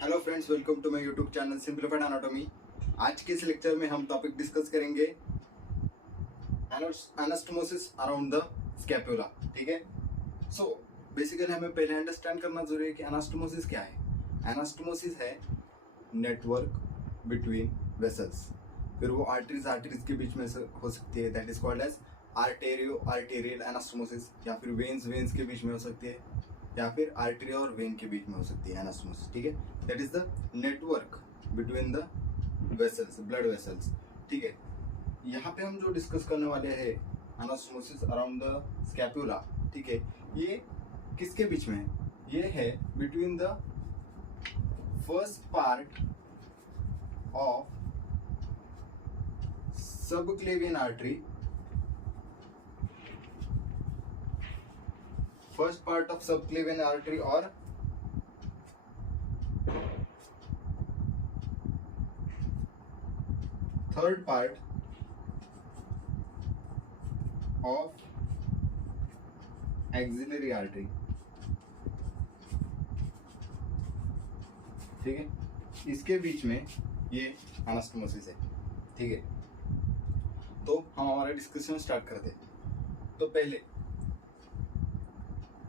Hello friends, welcome to my YouTube channel simplified anatomy. आज के इस लेक्चर में हम टॉपिक डिस्कस करेंगे एनास्टोमोसिस अराउंड द स्कैपुला। ठीक है। सो बेसिकली हमें पहले अंडरस्टैंड करना जरूरी है कि एनास्टोमोसिस क्या है। एनास्टोमोसिस है नेटवर्क बिटवीन वेसल्स। फिर वो आर्टरीज के बीच में से हो सकती है, that is called as arterial anastomosis, या फिर वेन्स के बीच में हो सकती है, या फिर आर्टरी और वेन के बीच में हो सकती है एनास्टोमोसिस। ठीक है। That is the network between the vessels, blood vessels. ठीक है। यहाँ पे हम जो डिस्कस करने वाले हैं एनास्टोमोसिस अराउंड द स्कैपुला। ठीक है। ये किसके बीच में है? ये है between the first part of subclavian artery, first part of subclavian artery और third part of axillary artery. ठीक है। इसके बीच में ये एनास्टोमोसिस है। ठीक है। तो हम हमारा डिस्कशन स्टार्ट करते हैं। तो पहले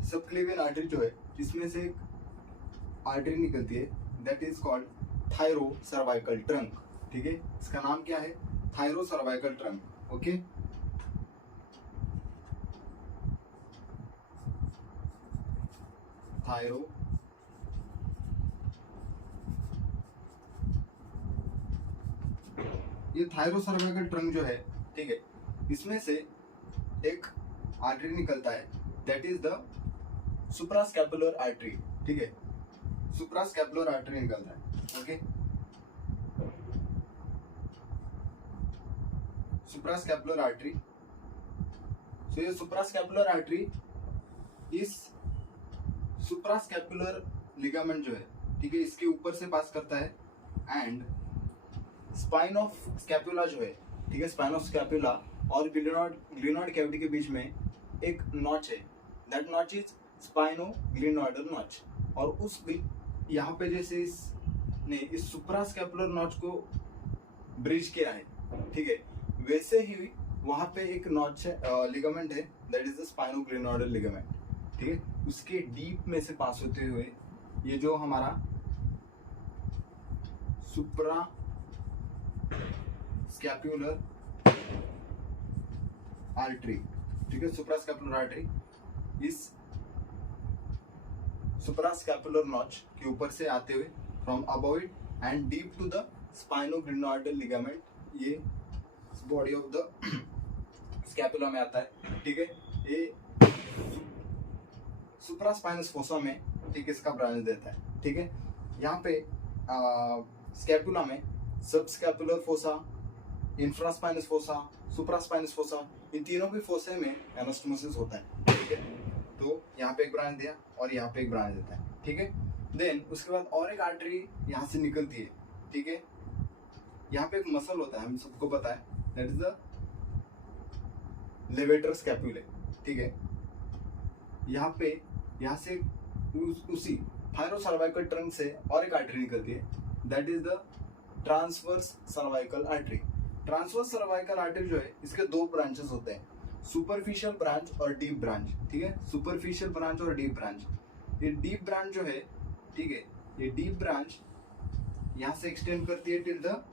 सबक्लेवियन आर्टरी जो है, इसमें से एक आर्टरी निकलती है, that is called thyro cervical trunk. ठीक है। इसका नाम क्या है? Thyro cervical trunk. Okay. Thyro ये थायरो सर्वाइकल ट्रंक जो है, ठीक है, इसमें से एक आर्टरी निकलता है, that is the suprascapular artery. ठीक है। सुप्रास्कैपुलर आर्टरी निकलता है। ओके। Suprascapular artery. सो ये सुप्रास्कैपुलर आर्टरी इस सुप्रास्कैपुलर लिगामेंट जो है, ठीक है, इसके ऊपर से पास करता है एंड स्पाइन ऑफ स्कैपुला जो है, ठीक है, स्पाइन ऑफ स्कैपुला और ग्लिनॉइड कैविटी के बीच में एक नॉच है, दैट नॉच इज स्पाइनोग्लिनॉइडल नॉच। और उस यहाँ पे जैसे इसने इस सुप्रास्कैपुलर नॉच को ब्रिज किया है, ठीक है, वैसे ही वहां पे एक नॉच है, लिगामेंट है, that is the spinoglenoid ligament. ठीक है। उसके डीप में से पास होते हुए ये जो हमारा सुप्रा स्कैपुलर आर्टरी, ठीक है, सुप्रास्कैपुलर आर्टरी इस सुप्रास्कैपुलर नॉच के ऊपर से आते हुए from above it and deep to the spinoglenoid ligament, ये बॉडी ऑफ द स्कैपुला में आता है। ठीक है। ये सुप्रास्पाइनस फोसा में, ठीक, इसका ब्रांच देता है। ठीक है। यहाँ पे स्कैपुला में subscapular fossa, infraspinous fossa, supraspinous fossa, इन तीनों के फोसे में एनास्टोमोसिस होता है। ठीक है। तो यहाँ पे एक ब्रांच दिया और यहाँ पे एक ब्रांच देता है। ठीक है। देन उसके बाद और एक आर्टरी यहाँ से निकलती है। ठीक है। यहाँ पे एक मसल होता है, हम सबको पता है, दैट इज द लेवेटर स्कैपुले। ठीक है। यहाँ से उसी थायरो सर्वाइकल ट्रंक से और एक आर्टरी निकलती है, that is the transverse cervical artery. Transverse cervical artery जो है, इसके दो ब्रांचेस होते हैं, सुपरफिशियल ब्रांच और डीप ब्रांच। ठीक है। सुपरफिशियल ब्रांच और डीप ब्रांच। ये डीप ब्रांच जो है, ठीक है, ये डीप ब्रांच यहाँ से एक्सटेंड करती है till the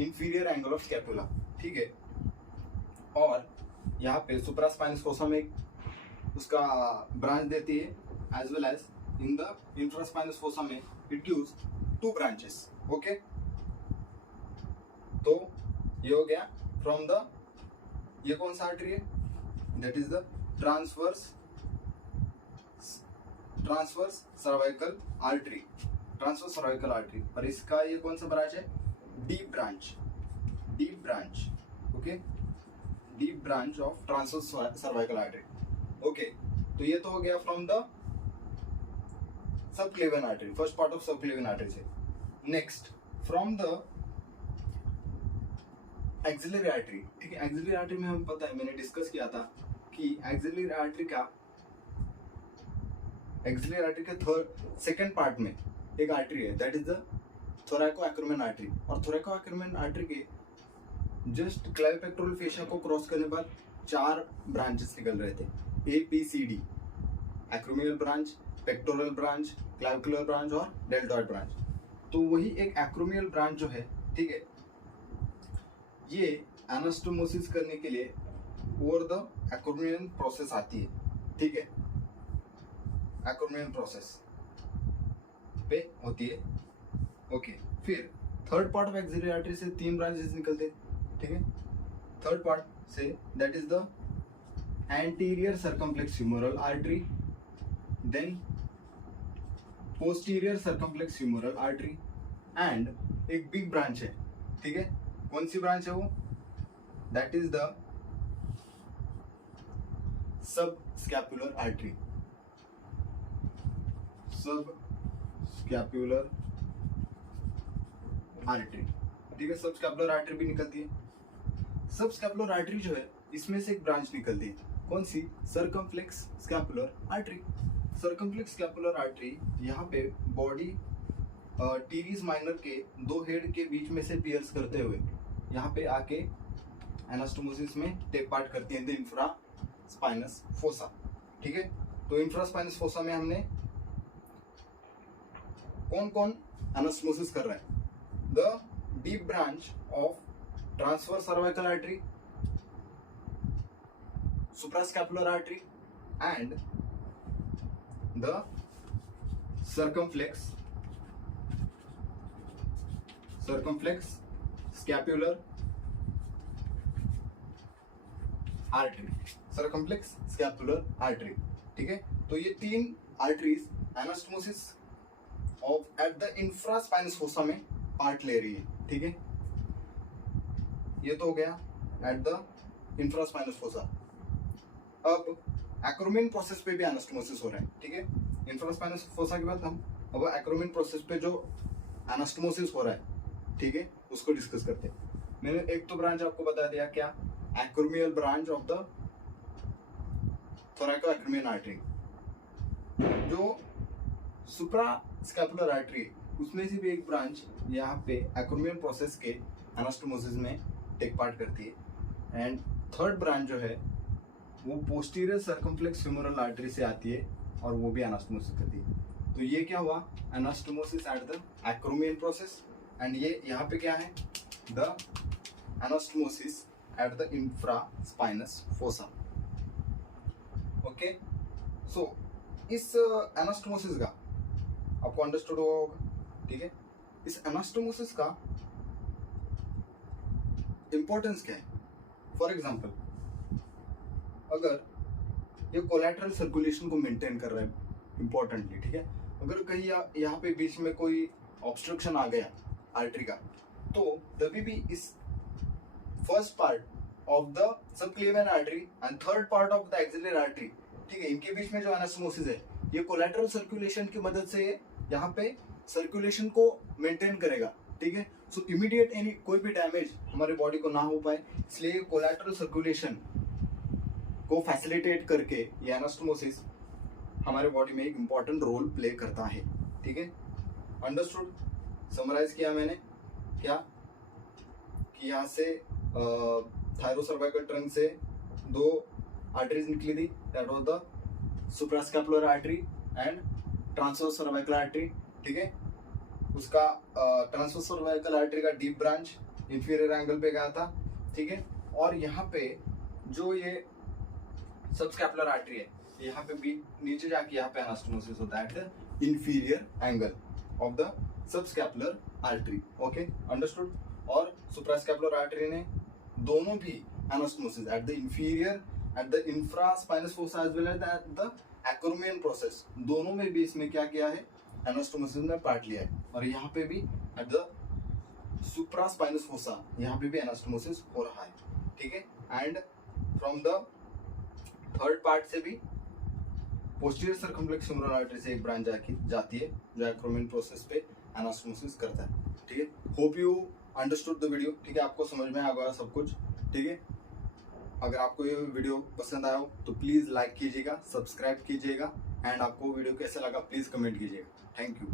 inferior angle of scapula. ठीक है। और यहाँ पे सुप्रास्पाइनस फोसा में उसका ब्रांच देती है, as well as in the infraspinous fossa में it gives two branches. Okay. तो ये हो गया फ्रॉम द, ये कौन सा आर्टरी है? That is the transverse cervical artery. Transverse cervical artery. और इसका ये कौन सा ब्रांच है? Deep branch. Deep branch. Okay. Deep branch of transverse cervical artery. Okay. तो ये तो हो गया from the subclavian artery, first part of subclavian artery से। Next from the axillary artery. ठीक है। एक्सिलरी आर्टरी में हमें पता है, मैंने डिस्कस किया था कि एक्सिलरी आर्टरी के थर्ड सेकंड पार्ट में एक आर्टरी है, दैट इज द थोरैको-एक्रोमियन आर्टरी। और थोरैको-एक्रोमियन आर्टरी के जस्ट क्लेविपेक्टोरल फेशिया को क्रॉस करने के बाद 4 ब्रांचेस निकल रहे थे, ABCD, acromial branch, pectoral branch, clavicular branch और डेल्टॉइड ब्रांच। तो वही एक एक्रोमियल ब्रांच जो है, ठीक है, ये एनास्टोमोसिस करने के लिए ओवर द एक्रोमियन प्रोसेस आती है, ठीक है, एक्रोमियन प्रोसेस पे होती है। ओके, फिर third part of axillary artery से 3 ब्रांचेस निकलते हैं, ठीक है। थर्ड पार्ट से that is the anterior circumflex humeral artery, then posterior circumflex humeral artery and एक बिग ब्रांच है, ठीक है। कौन सी ब्रांच है वो? That is the subscapular artery, subscapular artery, ठीक है। सब स्कैपुलर आर्टरी भी निकलती है। सब स्कैपुलर आर्टरी जो है, इसमें से एक ब्रांच निकलती है, कौन सी? Circumflex scapular artery. Circumflex scapular artery यहाँ पे बॉडी टीरीज माइनर के 2 हेड के बीच में से पियर्स करते हुए यहाँ पे आके एनास्टोमोसिस में टेक पार्ट करती है, द इंफ्रा स्पाइनस फोसा, ठीक है। तो इंफ्रा स्पाइनस फोसा में हमने कौन कौन एनास्टोमोसिस कर रहे हैं? The deep branch of transverse cervical artery, suprascapular artery and the circumflex scapular artery, circumflex scapular artery, ठीक है। तो ये 3 arteries anastomosis of eight the infraspinous fossa में पार्ट ले रही है, ठीक है। ये तो हो गया एट द इंफ्रास्पाइनस फोसा। अब एक्रोमियन प्रोसेस पे भी एनास्टोमोसिस हो रहा है, ठीक है। इंफ्रास्पाइनस फोसा के बाद हम अब एक्रोमियन प्रोसेस पे जो एनास्टोमोसिस हो रहा है, ठीक है, उसको डिस्कस करते हैं। मैंने एक तो ब्रांच आपको बता दिया, क्या? Acromial branch of the थोरैको-एक्रोमियन artery. जो सुप्रा स्कैपुलर आर्टरी है, उसमें से भी एक ब्रांच यहाँ पे एक्रोमियन प्रोसेस के एनास्टोमोसिस में टेक पार्ट करती है। एंड थर्ड ब्रांच जो है वो पोस्टीरियर सर्कमफ्लेक्स ह्यूमरल आर्टरी से आती है और वो भी एनास्टोमोसिस करती है। तो ये क्या हुआ? Anastomosis at the acromion process. And ये यहाँ पे क्या है? The anastomosis at the infra spinous fossa. Okay, so इस एनास्टोमोसिस का आपको अंडरस्टूड होगा, ठीक है। इस एनास्टोमोसिस का इंपॉर्टेंस क्या है? फॉर एग्जाम्पल, अगर ये कोलैटरल सर्कुलेशन को मेंटेन कर रहा है इंपॉर्टेंटली, ठीक है। अगर कहीं यहाँ पे बीच में कोई ऑब्स्ट्रक्शन आ गया आर्टरी का, तो तभी भी इस first part of the subclavian artery and third part of the axillary artery, ठीक है, इनके बीच में जो एनास्टोमोसिस है, ये कोलैटरल सर्कुलेशन की मदद से यहाँ पे सर्कुलेशन को मेंटेन करेगा, ठीक है। सो इमीडिएट एनी कोई भी डैमेज हमारे बॉडी को ना हो पाए, इसलिए कोलैटरल सर्कुलेशन को फैसिलिटेट करके ये एनास्टोमोसिस हमारे बॉडी में एक इम्पॉर्टेंट रोल प्ले करता है, ठीक है। अंडरस्टूड? समराइज किया मैंने क्या कि यहाँ से थायरोसर्वाइकल ट्रंक से 2 आर्टरीज निकली थी, that was the suprascapular artery and transverse cervical artery, ठीक है। उसका ट्रांसवर्स सर्वाइकल आर्टरी का डीप ब्रांच इंफीरियर एंगल पे गया था, ठीक है। और यहाँ पे जो ये सबस्कैपुलर आर्टरी है, यहाँ पे भी नीचे जाके यहाँ पे एनास्टोमोसिस होता है at the inferior angle of the subscapular artery. Okay, understood? और सुप्रास्कैपुलर आर्टरी ने दोनों भी anastomosis at the inferior, at the infraspinous fossa as well as at the acromion process, दोनों में भी इसमें क्या किया है? एनास्टोमोसिस में पार्ट लिया है। और यहाँ पे भी एट द सुप्रास्पाइनस फोसा, यहाँ पे भी एनास्टोमोसिस हो रहा है, ठीक है। And from the third part से भी पोस्टीरियर सर्कमफ्लेक्स ह्यूमरल आर्टरी से एक ब्रांच जाती है जो एक्रोमियन प्रोसेस पे एनास्टोमोसिस करता है, ठीक है। Hope you understood the video, ठीक है, आपको समझ में आ गया सब कुछ, ठीक है। अगर आपको ये वीडियो पसंद आया हो तो प्लीज़ लाइक कीजिएगा, सब्सक्राइब कीजिएगा, एंड आपको वीडियो कैसा लगा प्लीज़ कमेंट कीजिएगा। Thank you.